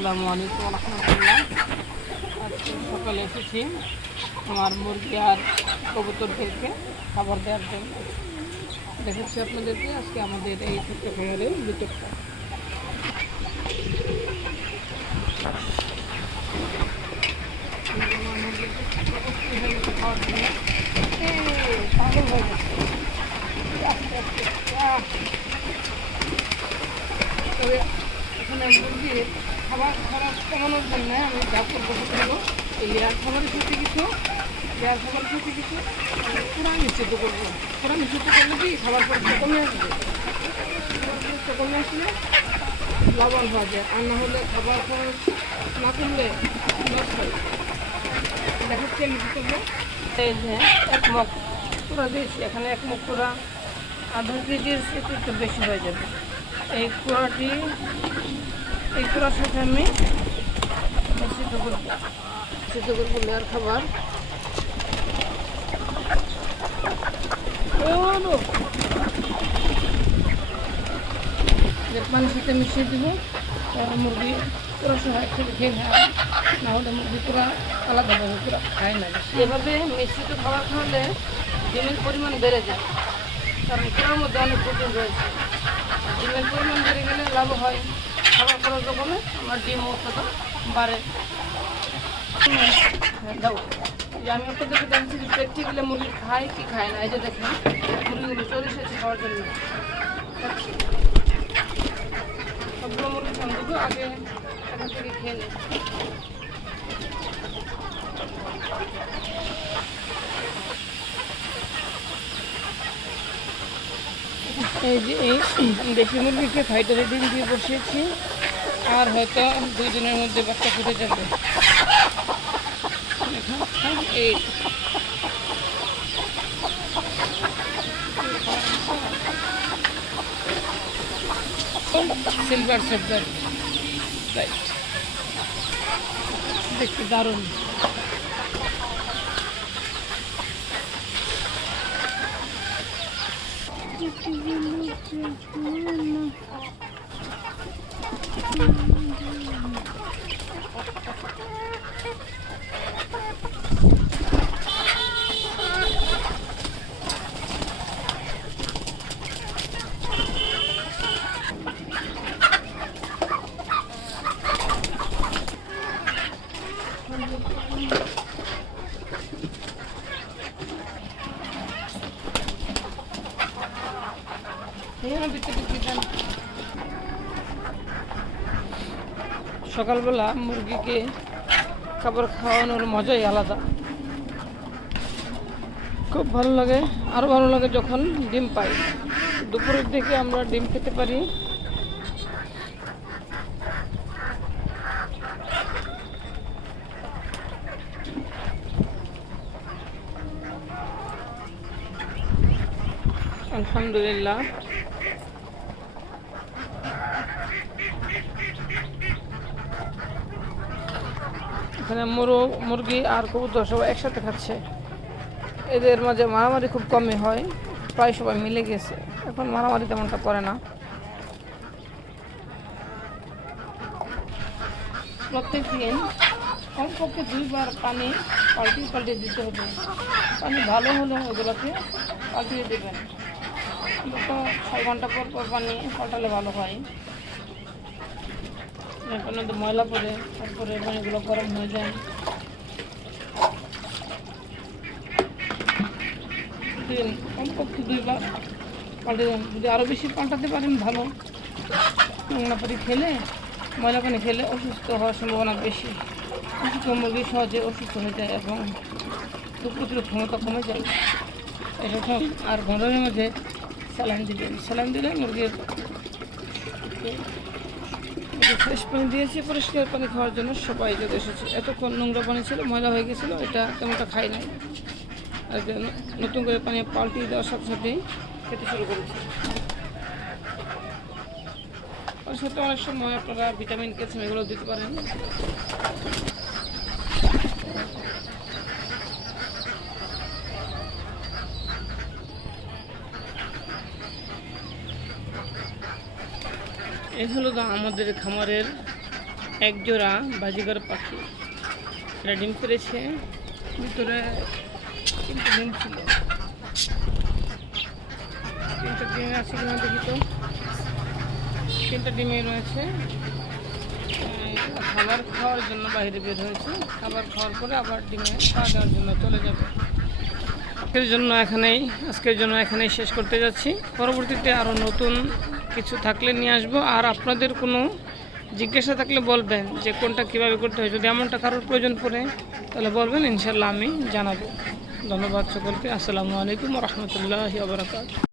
আসসালামু আলাইকুম রহমতুল্লাহ। আজকে সকালে এসেছি আমার মুরগি আর কবুতরদেরকে খাবার দেওয়ার জন্য। দেখাচ্ছি আপনাদেরকে আজকে আমাদের এই ছোট্ট খামারের ভিতরটা। খাওয়ার জন্য পাগল হয়ে গেছে। তবে এখানে মুরগির খাবার খারাপ কমানোর জন্য আমি যা করবো হলো এই লেয়ার খাবারের সাথে কিছু পুরা নিশ্চিত করবো। পুরা নিশ্চিত করলে কি খাবার খরচটা কমে আসবে, কমে আসলে লাভবান হওয়া যায়। আর না হলে খাবার খরচ না করলে লস হয়। দেখাচ্ছি আমি কী করবো। এই যে এক মগ পুরা দিয়েছি, এখানে এক মগ পুরা আধা কেজির একটু বেশি হয়ে যাবে। এই কুড়ার সাথে আমি সিদ্ধ করবো লেয়ার খাবার। পানির সাথে মিশিয়ে দেবো। মুরগি পুরো সহায় একসাথে খেয়ে খায়, না হলে মুরগি পুরো আলাদাভাবে পুরো খায় না। এভাবে মিশ্রিত খাবার খাওয়ালে ডিমের পরিমাণ বেড়ে যায়, কারণ পুরোর মধ্যে অনেক প্রোটিন রয়েছে। ডিমের পরিমাণ বেড়ে গেলে লাভ হয়, খাবার খরচ কমে, আমার ডিম উৎপাদন বাড়ে। দাও যে আমি আপনাদেরকে দেখছি যে প্র্যাকটিক্যালি মুরগি খায় কি খায় না। এই যে দেখেন মুরগিগুলো চলে এসেছে খাওয়ার জন্য। সবগুলো মুরগি দেবো, আগে এখান থেকে খেয়ে নিই। এই যে এই দেশি মুরগিকে ফাইটারে ডিম দিয়ে বসিয়েছি, আর হয়তো 2 দিনের মধ্যে বাচ্চা ফুটে যাবে। এই সিলভার সাবজার রাইট, দেখতে দারুণ। সকালবেলা মুরগিকে খাবার খাওয়ানোর মজাই আলাদা, খুব ভালো লাগে। আরও ভালো লাগে যখন ডিম পাই। দুপুরের দিকে আমরা ডিম খেতে পারি। আলহামদুলিল্লাহ। এখানে মুরগি আর কবুতর সবাই একসাথে খাচ্ছে। এদের মাঝে মারামারি খুব কমই হয়, প্রায় সবাই মিলে গেছে। এখন মারামারি তেমনটা করে না। প্রত্যেক দিন কমপক্ষে 2 বার পানি পাল্টে দিতে হবে। পানি ভালো হলে ওগুলোকে পাল্টিয়ে দেবেন। 6 ঘন্টা পর পানি পাল্টালে ভালো হয়। পানিতে ময়লা পড়ে, তারপরে পানিগুলো গরম হয়ে যায়। কমপক্ষে 2 বার পাল্টে দেন। যদি আরও বেশি পাল্টাতে পারেন ভালো। নোংরা পানি খেলে, ময়লা পানি খেলে অসুস্থ হওয়ার সম্ভাবনা বেশি। অসুস্থ মুরগি সহজে অসুস্থ হয়ে যায় এবং প্রতিরোধ ক্ষমতা কমে যায়। এরকম আর গরমের মধ্যে স্যালাইন দিবেন। স্যালাইন দিলে মুরগির ফ্রেশ পানি দিয়েছি, পরিষ্কার পানি খাওয়ার জন্য সবাই যদি এসেছে। এতক্ষণ নোংরা পানি ছিল, ময়লা হয়ে গেছিলো, এটা তেমনটা খাই নাই। আর নতুন করে পানি পাল্টিয়ে দেওয়ার সাথে সাথেই খেতে শুরু করেছি। ওর সাথে অনেক সময় আপনারা ভিটামিন, ক্যালসিয়াম এগুলো দিতে পারেন। এই হলো আমাদের খামারের এক জোড়া বাজিগার পাখি। এটা ডিম পেড়েছে, ভিতরে 3টে ডিম ছিল। 3টে ডিমে আছে কিনা দেখি তো। 3টে ডিমে রয়েছে। খাবার খাওয়ার জন্য বাইরে বের হয়েছে। খাবার খাওয়ার পরে আবার ডিমে পা দেওয়ার জন্য চলে যাবে। আজকের জন্য এখানেই শেষ করতে যাচ্ছি। পরবর্তীতে আরও নতুন কিছু থাকলে নিয়ে আসবো। আর আপনাদের কোনো জিজ্ঞাসা থাকলে বলবেন যে কোনটা কীভাবে করতে হয়। যদি এমনটা কারোর প্রয়োজন পড়ে তাহলে বলবেন, ইনশাল্লাহ আমি জানাবো। ধন্যবাদ সকলকে। আসসালামু আলাইকুম ওয়া রাহমাতুল্লাহি ওয়া বারাকাতুহু।